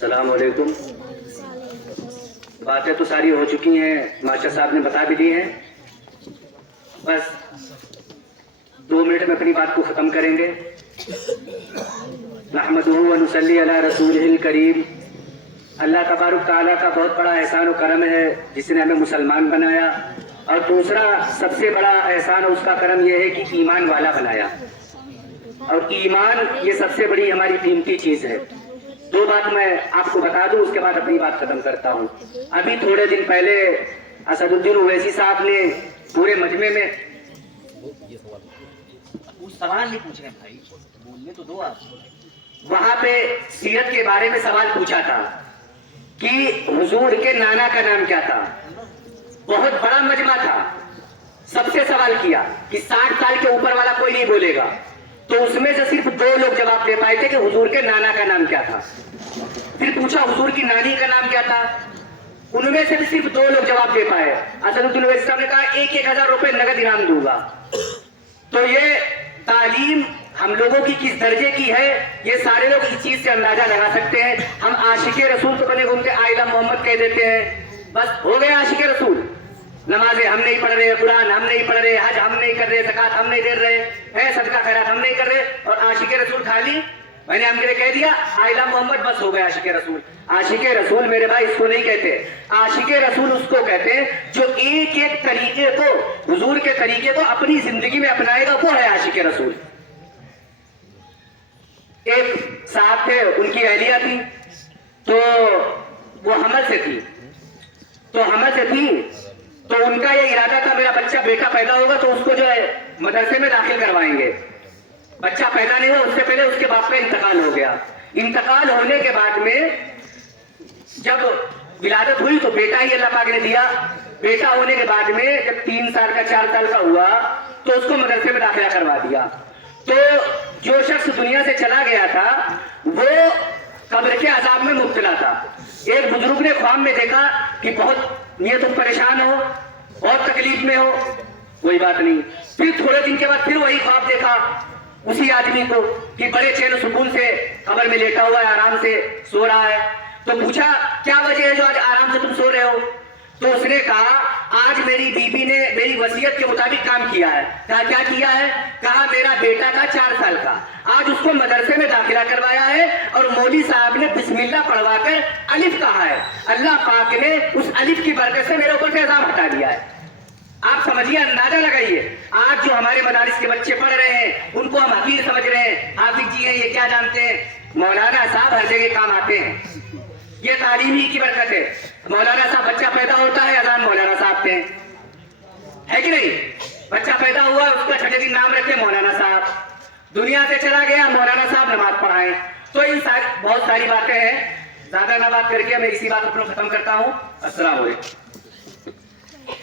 السلام علیکم. باتیں تو ساری ہو چکی ہیں، ماشاء صاحب نے بتا بھی دی ہیں. بس 2 منٹ میں اپنی بات کو ختم کریں گے. نحمدہ و نصلی علی رسولہ الکریم. اللہ تبارک تعالیٰ کا بہت بڑا احسان و کرم ہے جس نے ہمیں مسلمان بنایا، اور دوسرا سب سے بڑا احسان اور اس کا کرم یہ ہے کہ ایمان والا بنایا. اور ایمان یہ سب سے بڑی ہماری قیمتی چیز ہے. 2 بات میں آپ کو بتا دوں، اس کے بعد اپنی بات ختم کرتا ہوں. ابھی تھوڑے دن پہلے اسد الدین اویسی صاحب نے پورے مجمع میں سوال نہیں پوچھ رہے بھائی، بولنے تو دو آپ. وہاں پہ سیرت کے بارے میں سوال پوچھا تھا کہ حضور کے نانا کا نام کیا تھا. بہت بڑا مجمع تھا. سب سے سوال کیا کہ 60 سال کے اوپر والا کوئی نہیں بولے گا. تو اس میں سے صرف 2 لوگ جواب دے پائے تھے کہ حضور کے نانا کا نام کیا تھا. پھر پوچھا حضور کی نانی کا نام کیا تھا. ان میں سے بھی صرف 2 لوگ جواب دے پائے. اسد الدین اویسی صاحب نے کہا 1,000 روپے نقد انعام دوں گا. تو یہ تعلیم ہم لوگوں کی کس درجے کی ہے یہ سارے لوگ اس چیز سے اندازہ لگا سکتے ہیں. ہم عاشق رسول تو بنے گھومتے آئلہ محمد کہہ دیتے ہیں، بس ہو گئے عاشق رسول. نمازیں ہم نہیں پڑھ رہے، قرآن ہم نہیں پڑھ رہے، حج ہم نہیں کر رہے، زکات ہم نہیں دے رہے، صدقہ خیرات ہم نہیں کر رہے، اور عاشق رسول خالی میں نے ہم کے لیے کہہ دیا آئلہ محمد، بس ہو گئے عاشق رسول. عاشق رسول میرے بھائی اس کو نہیں کہتے. عاشق رسول اس کو کہتے ہیں جو ایک ایک طریقے کو، حضور کے طریقے کو اپنی زندگی میں اپنائے گا، وہ ہے عاشق رسول. ایک صاحب تھے، ان کی اہلیہ تھی، تو وہ حمل سے تھی. تو ان کا یہ ارادہ تھا میرا بچہ بیٹا پیدا ہوگا تو اس کو جو ہے مدرسے میں داخل کروائیں گے. بچہ پیدا نہیں ہوا، اس سے پہلے اس کے باپ کا انتقال ہو گیا. انتقال ہونے کے بعد میں جب ولادت ہوئی تو بیٹا ہی اللہ پاک نے دیا. بیٹا ہونے کے بعد میں جب 3 سال کا 4 سال کا ہوا تو اس کو مدرسے میں داخلہ کروا دیا. تو جو شخص دنیا سے چلا گیا تھا وہ قبر کے عذاب میں مبتلا تھا. ایک بزرگ نے خواب میں دیکھا کہ بہت یہ تم پریشان ہو، بہت تکلیف میں ہو. کوئی بات نہیں. پھر تھوڑے دن کے بعد پھر وہی خواب دیکھا اسی آدمی کو کہ بڑے چین و سکون سے قبر میں لیٹا ہوا ہے، آرام سے سو رہا ہے. تو پوچھا کیا وجہ ہے جو آج آرام سے تم سو رہے ہو؟ تو اس نے کہا آج میری بیوی نے میری وصیت کے مطابق کام کیا ہے. کہا کیا کیا ہے؟ کہا میرا بیٹا تھا 4 سال کا، آج اس کو مدرسے میں داخلہ کروایا ہے اور مولوی صاحب نے بسم اللہ پڑھوا کر الف کہا ہے. اللہ پاک نے اس الف کی برکت سے میرے اوپر سے عذاب ہٹا دیا ہے. آپ سمجھیے، اندازہ لگائیے. آج جو ہمارے مدارس کے بچے پڑھ رہے ہیں ان کو ہم حقیر سمجھ رہے ہیں، حافظ جی ہیں یہ کیا جانتے ہیں. مولانا صاحب ہر جگہ کام آتے ہیں، یہ تعلیم ہی کی برکت ہے. مولانا صاحب بچہ پیدا ہوتا ہے، اذان مولانا صاحب پہ ہے کہ نہیں؟ بچہ پیدا ہوا اس کا چھٹے دن نام رکھتے مولانا صاحب. دنیا سے چلا گیا مولانا صاحب نماز پڑھائیں. تو ان بہت ساری باتیں ہیں. زیادہ نہ بات کر کے میں اسی بات کو ختم کرتا ہوں. السلام علیکم.